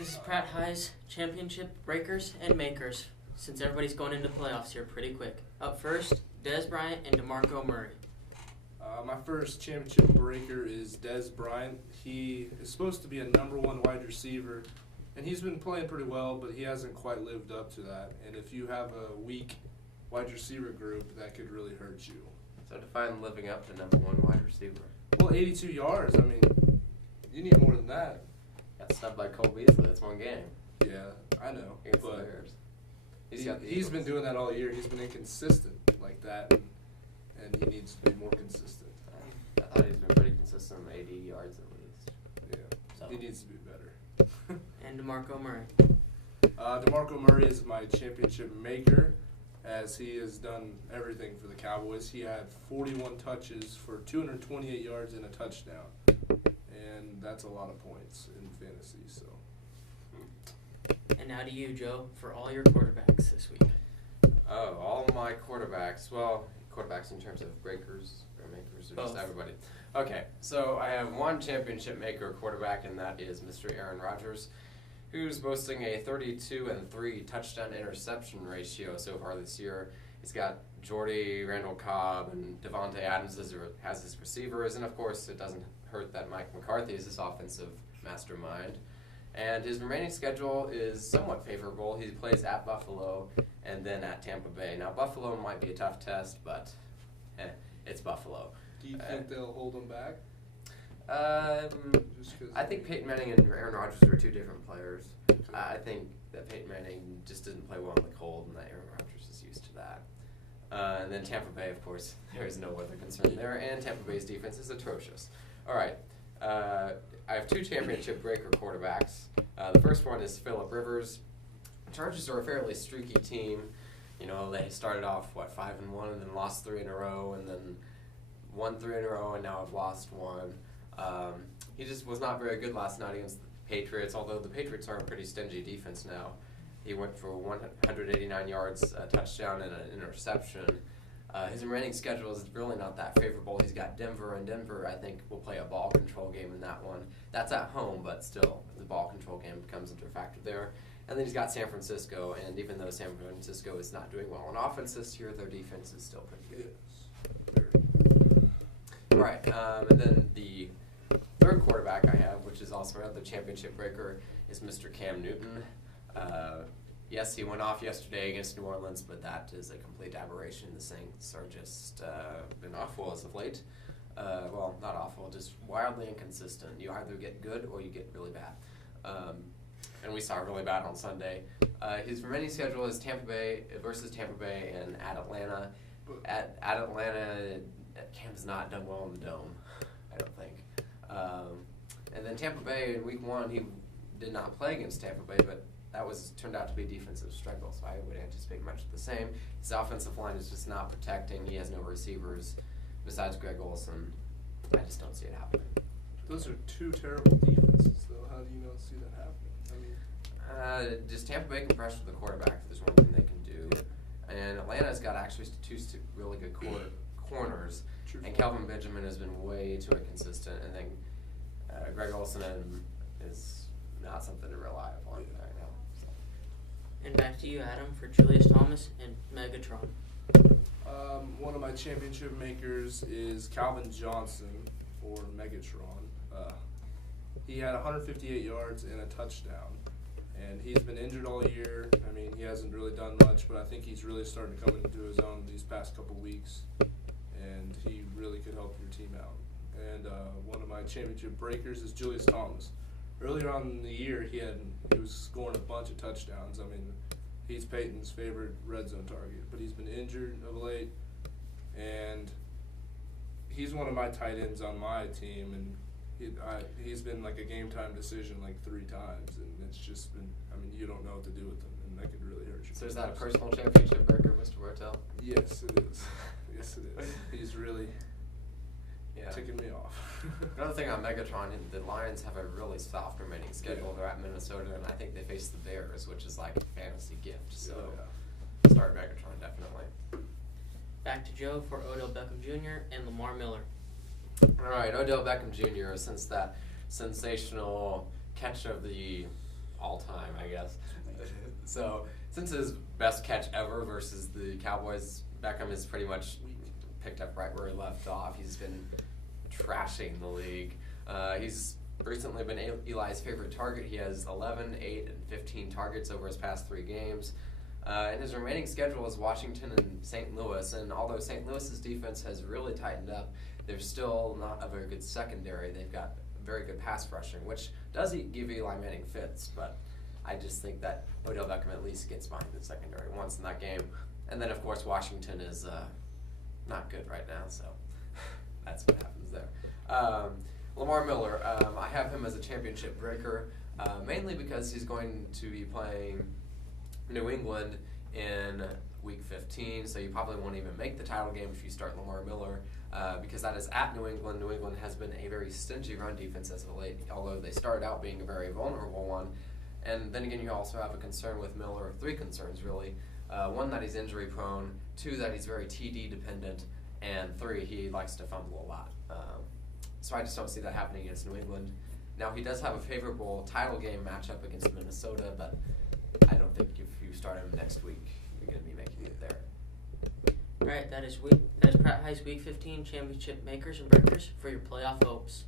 This is Pratt High's championship breakers and makers, since everybody's going into playoffs here pretty quick. Up first, Des Bryant and DeMarco Murray. My first championship breaker is Des Bryant. He is supposed to be a number one wide receiver, and he's been playing pretty well, but he hasn't quite lived up to that. And if you have a weak wide receiver group, that could really hurt you. So define living up to number one wide receiver. Well, 82 yards, I mean, you need more than that. Got snubbed by Cole Beasley. That's one game. Yeah, I know. Against the But Bears. he's been doing that all year. He's been inconsistent like that, and he needs to be more consistent. I thought he's been pretty consistent, 80 yards at least. Yeah, So. he needs to be better. And DeMarco Murray. DeMarco Murray is my championship maker, as he has done everything for the Cowboys. He had 41 touches for 228 yards and a touchdown, and that's a lot of points in fantasy. So. And now to you, Joe, for all your quarterbacks this week. Oh, all my quarterbacks. Well, quarterbacks in terms of breakers or makers or Both. just everybody. Okay, so I have one championship maker quarterback, and that is Mr. Aaron Rodgers, who's boasting a 32-3 touchdown interception ratio so far this year. He's got Jordy, Randall Cobb, and Devontae Adams as his receivers, and of course it doesn't hurt that Mike McCarthy is his offensive mastermind. And his remaining schedule is somewhat favorable. He plays at Buffalo and then at Tampa Bay. Now, Buffalo might be a tough test, but it's Buffalo. Do you think they'll hold him back? I think Peyton Manning and Aaron Rodgers are two different players. I think that Peyton Manning just didn't play well in the cold, and that Aaron Rodgers is used to that. And then Tampa Bay, of course, there is no weather concern there, and Tampa Bay's defense is atrocious. All right, I have two championship breaker quarterbacks. The first one is Phillip Rivers. The Chargers are a fairly streaky team. You know, they started off, 5-1, and then lost 3 in a row, and then won 3 in a row, and now have lost 1. He just was not very good last night against the Patriots, although the Patriots are a pretty stingy defense now. He went for 189 yards, a touchdown, and an interception. His remaining schedule is really not that favorable. He's got Denver, and Denver, I think, will play a ball control game in that one. That's at home, but still, the ball control game comes into a factor there. And then he's got San Francisco, and even though San Francisco is not doing well on offense this year, their defense is still pretty good. All right, and then the third quarterback I have, which is also another championship breaker, is Mr. Cam Newton. Yes, he went off yesterday against New Orleans, but that is a complete aberration. The Saints are just been awful as of late. Well, not awful, just wildly inconsistent. You either get good or you get really bad. And we saw really bad on Sunday. His remaining schedule is Tampa Bay versus Tampa Bay and at Atlanta. At Atlanta, Cam has not done well in the Dome, I don't think. And then Tampa Bay in Week 1, he did not play against Tampa Bay, but that turned out to be a defensive struggle, so I would anticipate much of the same. His offensive line is just not protecting. He has no receivers besides Greg Olsen. I just don't see it happening. Those are two terrible defenses, though. How do you not see that happening? I mean, just Tampa Bay can pressure the quarterback if there's one thing they can do. And Atlanta's got actually two really good corners. True. And Kelvin Benjamin has been way too inconsistent. And then Greg Olsen is not something to rely upon right now. So. And back to you, Adam, for Julius Thomas and Megatron. One of my championship makers is Calvin Johnson, or Megatron. He had 158 yards and a touchdown, and he's been injured all year. I mean, he hasn't really done much, but I think he's really starting to come into his own these past couple weeks, and he really could help your team out. And one of my championship breakers is Julius Thomas. Earlier on in the year, he was scoring a bunch of touchdowns. I mean, he's Peyton's favorite red zone target, but he's been injured of late, and he's one of my tight ends on my team, and he's been like a game time decision like 3 times, and it's just been, I mean, you don't know what to do with him, and that could really hurt you. So is that a personal championship breaker, Mr. Wortel? Yes, it is. Yes, it is. He's really ticking me off. Another thing on Megatron, the Lions have a really soft remaining schedule. They're at Minnesota, and I think they face the Bears, which is like a fantasy gift. So start Megatron, definitely. Back to Joe for Odell Beckham Jr. and Lamar Miller. All right, Odell Beckham Jr., since that sensational catch of the all time, I guess. So since his best catch ever versus the Cowboys, Beckham has pretty much picked up right where he left off. He's been trashing the league. He's recently been Eli's favorite target. He has 11, 8, and 15 targets over his past 3 games. And his remaining schedule is Washington and St. Louis. And although St. Louis's defense has really tightened up, they're still not a very good secondary. They've got very good pass rushing, which does give Eli Manning fits. But I just think that Odell Beckham at least gets behind the secondary once in that game. And then, of course, Washington is not good right now, so that's what happens there. Lamar Miller, I have him as a championship breaker, mainly because he's going to be playing New England in Week 15, so you probably won't even make the title game if you start Lamar Miller, because that is at New England. New England has been a very stingy run defense as of late, although they started out being a very vulnerable one. And then again, you also have a concern with Miller, 3 concerns really. 1, that he's injury prone, 2, that he's very TD dependent, and 3, he likes to fumble a lot. So I just don't see that happening against New England. Now, he does have a favorable title game matchup against Minnesota, but I don't think if you start him next week, you're going to be making it there. All right, that is Pratt High's Week 15 championship makers and breakers for your playoff hopes.